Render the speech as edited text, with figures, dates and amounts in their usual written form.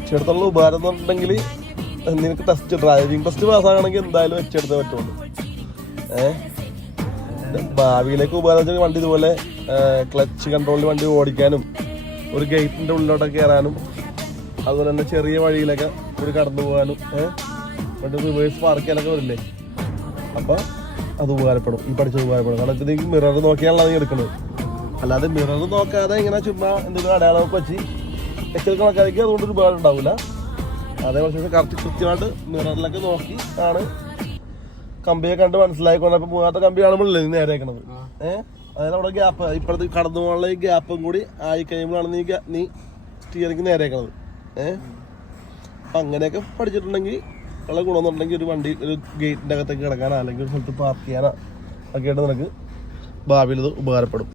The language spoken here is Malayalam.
എച്ചെടുത്തുള്ള ഉപകാരം എന്ന് പറഞ്ഞിട്ടുണ്ടെങ്കിൽ നിനക്ക് ടെസ്റ്റ് ഡ്രൈവിംഗ് ടെസ്റ്റ് പാസ്സാകണമെങ്കിൽ എന്തായാലും എച്ചെടുത്തേ പറ്റുള്ളൂ. ഭാവിയിലേക്ക് ഉപകാരം വെച്ചാൽ വണ്ടി ഇതുപോലെ ക്ലച്ച് കൺട്രോളിൽ വണ്ടി ഓടിക്കാനും ഒരു ഗേറ്റിന്റെ ഉള്ളിലോട്ടൊക്കെ കയറാനും അതുപോലെ തന്നെ ചെറിയ വഴിയിലൊക്കെ ഒരു കടന്നു പോകാനും വണ്ടി റിവേഴ്സ് പാർക്ക് ചെയ്യാനൊക്കെ വരില്ലേ, അപ്പൊ അത് ഉപകാരപ്പെടും. ഈ പഠിച്ചത് ഉപകാരപ്പെടും. കാരണം ഇത് നീ മിറർ നോക്കിയാണല്ലോ നീ എടുക്കുന്നത്. അല്ലാതെ മിറർ നോക്കാതെ ഇങ്ങനെ ചുമ്മാ എന്തെങ്കിലും അടയാളമൊക്കെ വെച്ച് എച്ചൽ കണക്കാക്കി അതുകൊണ്ടൊരു ഉപകാരം ഉണ്ടാവില്ല. അതേപോലെ കറക്റ്റ് കൃത്യമായിട്ട് മിററിലൊക്കെ നോക്കി ആണ് കമ്പിയെ കണ്ട് മനസ്സിലായിക്കൊണ്ട്. അപ്പൊ മൂന്നാമത്തെ കമ്പി കാണുമ്പോഴല്ലേ നീ നേരെയാക്കണത്. അതായത് അവിടെ ഗ്യാപ്പ് ഇപ്പോഴത്തെ കടന്നു പോകാനുള്ള ഈ ഗ്യാപ്പും കൂടി ആയി കഴിയുമ്പോഴാണ് നീ സ്റ്റിയറിംഗ് നേരെയാക്കണത്. അപ്പൊ അങ്ങനെയൊക്കെ പഠിച്ചിട്ടുണ്ടെങ്കിൽ ഉള്ള ഗുണമെന്നുണ്ടെങ്കിൽ ഒരു വണ്ടി ഒരു ഗേറ്റിന്റെ അകത്തേക്ക് കിടക്കാനോ അല്ലെങ്കിൽ ഒരു സ്ഥലത്ത് പാർക്ക് ചെയ്യാനോ ഒക്കെ ആയിട്ട് നിനക്ക് ഭാവിയിൽ ഇത് ഉപകാരപ്പെടും.